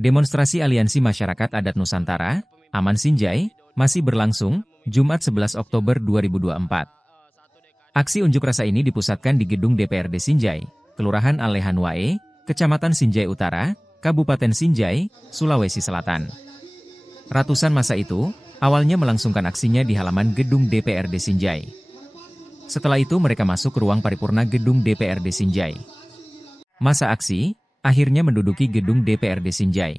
Demonstrasi Aliansi Masyarakat Adat Nusantara, Aman Sinjai, masih berlangsung, Jumat 11 Oktober 2024. Aksi unjuk rasa ini dipusatkan di gedung DPRD Sinjai, Kelurahan Alehan Wae, Kecamatan Sinjai Utara, Kabupaten Sinjai, Sulawesi Selatan. Ratusan massa itu, awalnya melangsungkan aksinya di halaman gedung DPRD Sinjai. Setelah itu mereka masuk ke ruang paripurna gedung DPRD Sinjai. Massa aksi, akhirnya menduduki gedung DPRD Sinjai.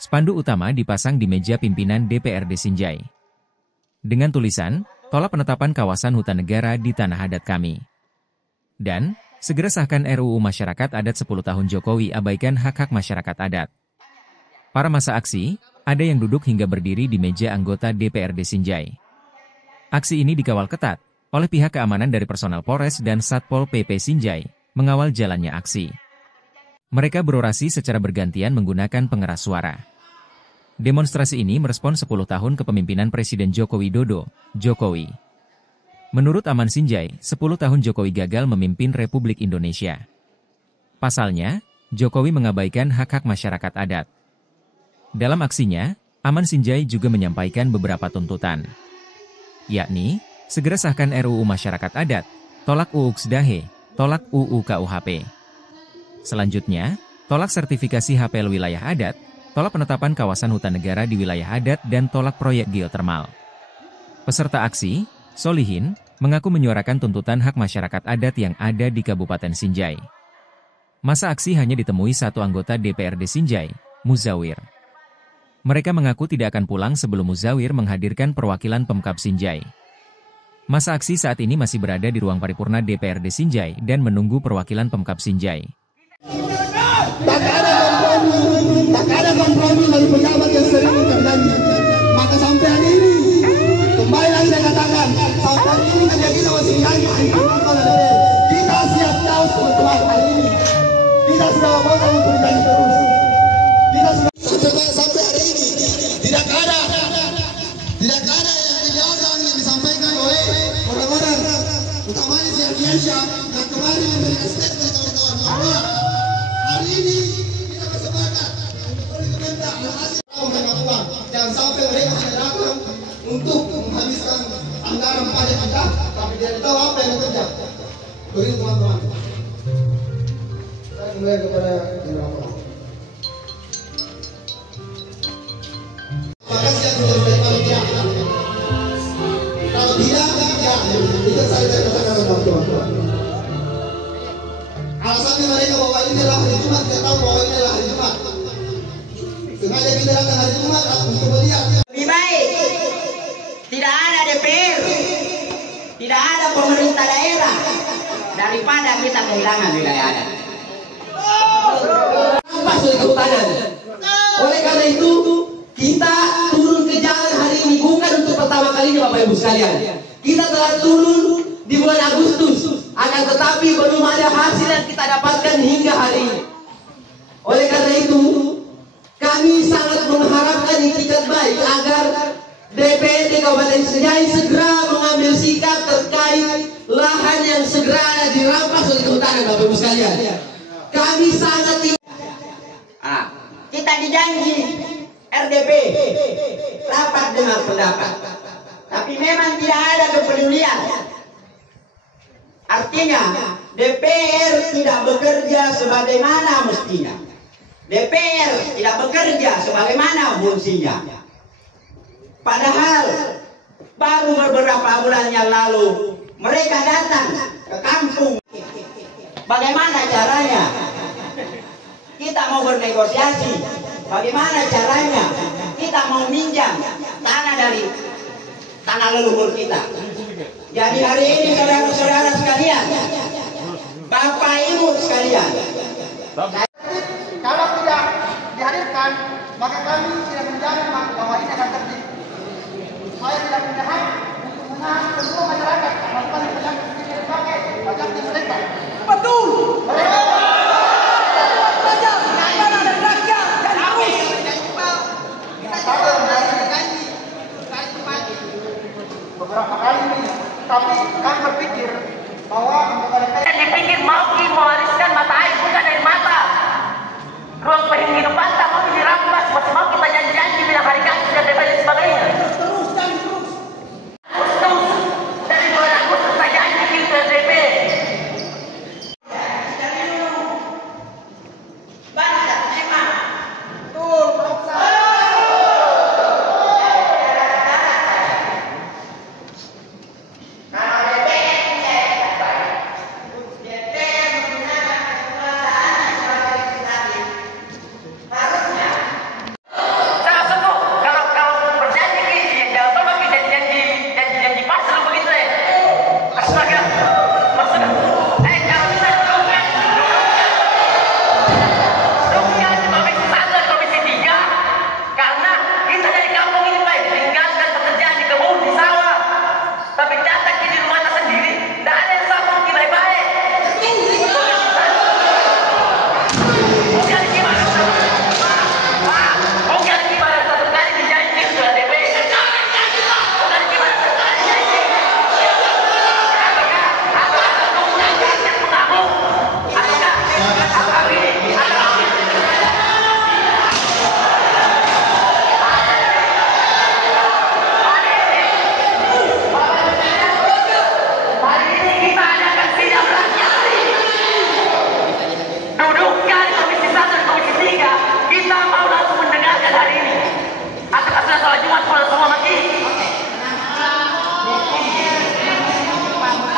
Spanduk utama dipasang di meja pimpinan DPRD Sinjai. Dengan tulisan, tolak penetapan kawasan hutan negara di tanah adat kami. Dan, segera sahkan RUU Masyarakat Adat 10 tahun Jokowi abaikan hak-hak masyarakat adat. Para massa aksi, ada yang duduk hingga berdiri di meja anggota DPRD Sinjai. Aksi ini dikawal ketat oleh pihak keamanan dari personel Polres dan Satpol PP Sinjai, mengawal jalannya aksi. Mereka berorasi secara bergantian menggunakan pengeras suara. Demonstrasi ini merespon 10 tahun kepemimpinan Presiden Joko Widodo, Jokowi. Menurut Aman Sinjai, 10 tahun Jokowi gagal memimpin Republik Indonesia. Pasalnya, Jokowi mengabaikan hak-hak masyarakat adat. Dalam aksinya, Aman Sinjai juga menyampaikan beberapa tuntutan, yakni, segera sahkan RUU Masyarakat Adat, tolak UU Ksdahe, tolak UU KUHP. Selanjutnya, tolak sertifikasi HPL wilayah adat, tolak penetapan kawasan hutan negara di wilayah adat dan tolak proyek geotermal. Peserta aksi, Solihin, mengaku menyuarakan tuntutan hak masyarakat adat yang ada di Kabupaten Sinjai. Masa aksi hanya ditemui satu anggota DPRD Sinjai, Muzawir. Mereka mengaku tidak akan pulang sebelum Muzawir menghadirkan perwakilan Pemkab Sinjai. Masa aksi saat ini masih berada di ruang paripurna DPRD Sinjai dan menunggu perwakilan Pemkab Sinjai. Tak ada kompromi dari pejabat yang sering terjadi. Maka sampai hari ini, kembali lagi saya katakan, sampai hari ini kerja kita masih dihantar. Kita siap tahu teman-teman hari ini. Kita sudah mau untuk berjalan terus. Kita sudah sampai hari ini tidak ada yang dilarang yang disampaikan oleh orang-orang, utamanya si Ardiansyah dan kemarin memberi statement kawan-kawan bahwa hari ini kita bersepakat untuk pemerintah menghasilkan mereka uang. Jangan sampai mereka sudah datang untuk menghabiskan anggaran pajak kita, tapi dia tahu apa yang bekerja. Begitu teman-teman. Saya kembali kepada General. Makasih yang sudah beritahu kalau tidak, ya itu saya katakan teman-teman. Alasannya mereka bahwa ini adalah hari Jumat, tidak tahu bahwa ini adalah hari Jumat. Sengaja kita datang hari Jumat untuk melihat. Lebih baik tidak ada DPR, tidak ada pemerintah daerah daripada kita kehilangan wilayah adat. Masuk kehutanan. Oleh karena itu, kita turun ke jalan hari ini bukan untuk pertama kalinya Bapak Ibu sekalian. Kita telah turun di bulan Agustus, akan tetapi belum ada hasil yang kita dapatkan hingga hari ini. Oleh karena itu, kami sangat mengharapkan itikat baik agar DPRD Kabupaten Sinjai segera mengambil sikap terkait lahan yang segera dirampas oleh kehutanan Bapak Ibu sekalian. Kami sangat kita dijanji RDP rapat dengan pendapat, tapi memang tidak ada kepedulian. Artinya DPR tidak bekerja sebagaimana mestinya. DPR tidak bekerja sebagaimana fungsinya. Padahal baru beberapa bulan yang lalu mereka datang ke kampung. Bagaimana caranya kita mau bernegosiasi? Bagaimana caranya kita mau minjam tanah dari tanah leluhur kita? Jadi hari ini saudara-saudara sekalian, Bapak Ibu sekalian, kalau tidak dihadirkan, maka kami tidak menjamin bahwa ini akan terjadi. Saya tidak punya hak untuk menahan semua masyarakat melakukan yang tidak dipakai pajak di mereka. Betul. Beberapa kali ini, tapi kami berpikir bahwa dipikir mau mewariskan mata air bukan dari mata. Ruang penghidupan tak mau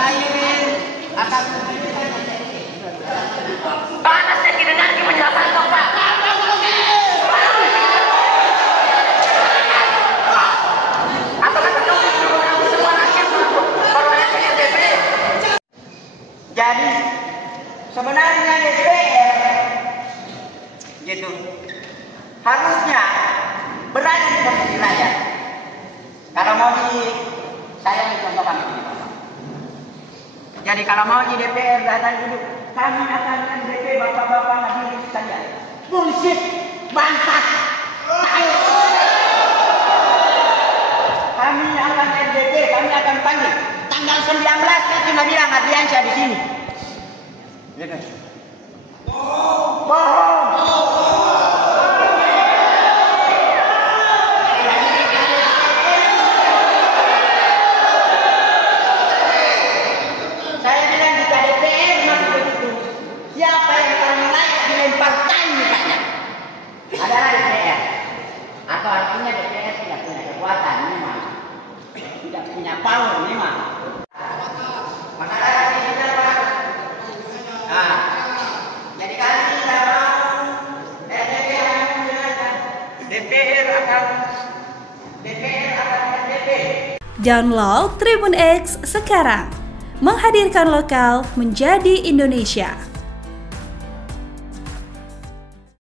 Saya akan panas saya kira nanti penjelasan dong Pak. Jadi sebenarnya DPR gitu harusnya berada di posisi rakyat. Kalau mau saya mencontohkan begini Pak. Jadi kalau mau di DPR datang duduk, kami akan NDP bapak-bapak hadirin sekalian. Bullshit, bangsat, tahu. Kami akan NDP, kami akan panggil. Tanggal 19 saya cuma bilang Ardiansyah di sini. Gitu. Bohong. Saya bilang di DPR masih begitu. Siapa yang paling layak dilemparkan mukanya adalah DPR. Atau artinya DPR tidak punya kekuatan memang, tidak punya power memang. Maka dari itu Pak. Nah, jadi kami tidak mau DPR akan menjelaskan. DPR akan DPR. Download Tribun X sekarang. Menghadirkan lokal menjadi Indonesia.